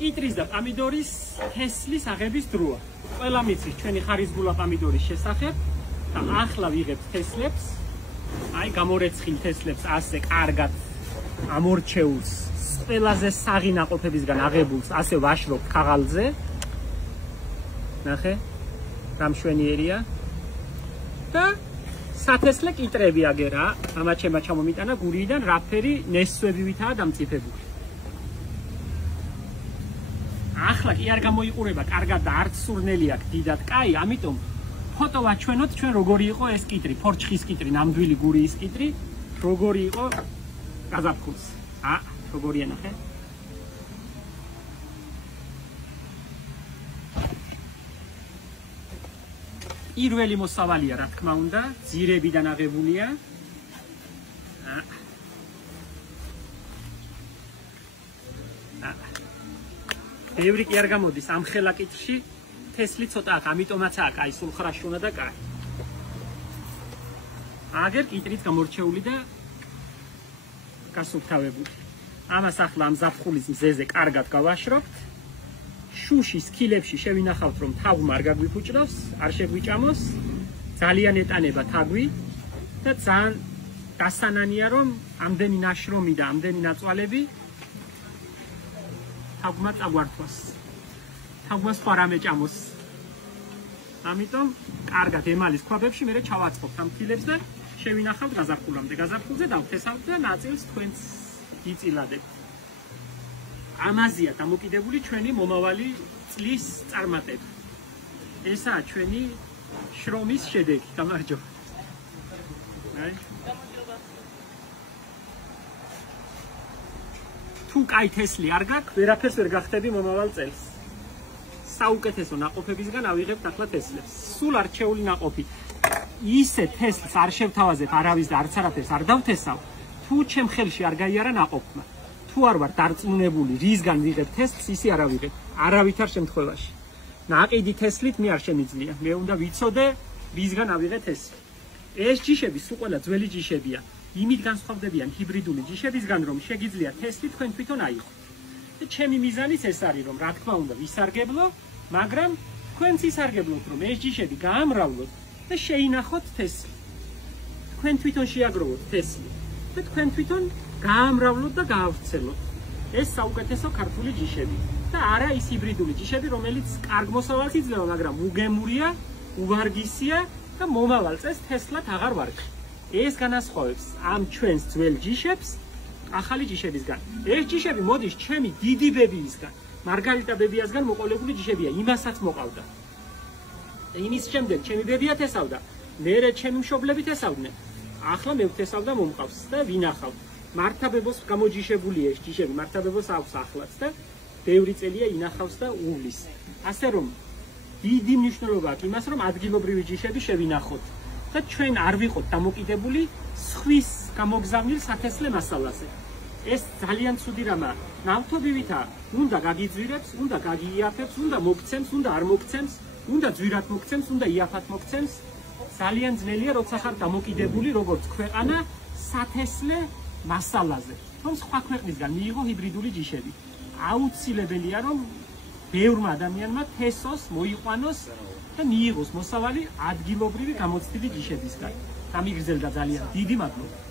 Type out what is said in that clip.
კიტრის და პამიდორის თესლის აღების დროა. ყველა მიცის ჩვენი ხარისგულა პამიდორის შესახებ და ახლა ვიღებთ თესლებს. აი გამორეცხილ თესლებს ასე კარგად ამორჩეულს ყველაზე საღი ნაყოფებისგან აღებულს ასე ვაშრობთ ქაღალდზე. ნახე, გამშვენიერია. და სათესლე კიტრები აგერა, ამათ შემა ჩამომიტანა გურიიდან რაფერი ნესვებივითაა დამწიფებული. ახლა კი არ გამოიყურება კარგად და არც სურნელი აქვს დიდად კაი, ამიტომ ფოტო ვაჩვენოთ ჩვენ როგორი იყო ეს კიტრი, ფორჩხის კიტრი, ნამდვილი გურიის კიტრი, როგორი იყო გაზაფხულს. როგორია ნახე. პირველი მოსავალია, რა თქმა უნდა, ძირებიდან აღებულია. ბევრი კი არ გამოდის ამ ხელა კიტრში, თესლი ცოტა აქვს, ამიტომაც აქ აი სულ ხრაში უნდა და კაი. აგერ კიტრით გამორჩეული და გასუფთავებული. ამას ახლა ამ ზაფხულის მზეზე კარგად გავაშრობთ. შუშის ქილებში შევინახავთ რომ თაგვმა არ გაგვიფუჭრავს, არ შეგვიჭამოს, ძალიან ეტანება თაგვი და ძალიან დასანანია რომ ამდენი ნაშრომი და ამდენი ნაწვალები თაგვმა წაგვართვას. თაგვმა სხვა რამე ჭამოს. ამიტომ კარგად ემალის ქვაბებში მე ჩავაწყობთ ამ ქილებს და შევინახავთ გაზაფხულამდე. გაზაფხულზე დავთესავთ და ნაწილს თქვენს იწილადებთ. ამაზეა დამოკიდებული ჩვენი მომავალი წლის წარმატება. ესაა ჩვენი შრომის შედეგი. გამარჯობა. თუ კაი თესლი არ გაქვს, ვერაფერს ვერ გახდები მომავალ წელს. საუკეთესო ნაყოფებისგან ავიღებთ ახლა თესლებს. სულ არჩეული ნაყოფი. ისე თესლს არ შევთავაზებ არავის და არც არაფერს არ დავთესავ, თუ ჩემ ხელში არ გაიარა ნაყოფმა. თუ არ ვარ დარწმუნებული, რისგან ვიღებ თესლს, ისი არ ავიღებ. არავითარ შემთხვევაში. ნაყიდი თესლით მე არ შემიძლია. მე უნდა ვიცოდე, რისგან ავიღე თესლი. ეს ჯიშები სულ ყველა ძველი ჯიშებია. იმით განსხვავდებიან ჰიბრიდული ჯიშებისგან, რომ შეგიძლია თესლი თქვენ თვითონ აიღოთ. და ჩემი მიზანიც ეს არის, რომ რა თქმა უნდა ვისარგებლო, მაგრამ თქვენც ისარგებლოთ, რომ ეს ჯიშები გაამრავლოთ და შეინახოთ თესლი. თქვენ თვითონ შეაგროვოთ თესლი და თქვენ თვითონ გაამრავლოთ და გაავრცელოთ. ეს საუკეთესო ქართული ჯიშები და არა ის ჰიბრიდული ჯიშები, რომელიც კარგ მოსავალს იძლევა, მაგრამ უგემურია, უვარგისია და მომავალ წელს თესლად აღარ ვარგხი. ეს განასხვავებს ამ ჩვენს ძველ ჯიშებს ახალი ჯიშებისგან. ეს ჯიშები მოდის ჩემი დიდი ბებიისგან, მარგარიტა ბებიასგან მოყოლებული ჯიშებია, იმასაც მოყავდა. და იმის შემდეგ ჩემი ბებია თესავდა, მერე ჩემი მშობლები თესავდნენ. ახლა მე ვთესავ და მომყავს და ვინახავ. მართა ბებოს გამოჯიშებული ეს ჯიშები, მართა ბებოს აქვს ახლაც და ბევრი წელია ინახავს და უვლის. ასე რომ დიდი მნიშვნელობა აქვს იმას, რომ ადგილობრივი ჯიშები შევინახოთ. და ჩვენ არ ვიყოთ დამოკიდებული სხვის გამოგზავნილ სათესლე მასალაზე. ეს ძალიან ცუდი რამაა. ნავთობივითაა, უნდა გაგიძვირებს, უნდა გაგიიაფებს, უნდა მოგცემს, უნდა არ მოგცემს, უნდა ძვირად მოგცემს, უნდა იაფად მოგცემს. ძალიან ძნელია, როცა ხარ დამოკიდებული როგორც ქვეყანა სათესლე მასალაზე. რომ სხვა ქვეყნისგან მიიღო ჰიბრიდული ჯიშები. აუცილებელია, რომ ბევრმა ადამიანმა თესოს, მოიყვანოს და მიიღოს მოსავალი ადგილობრივი გამოცდილი ჯიშებისგან. გამიგრძელდა ძალიან. დიდი მადლობა.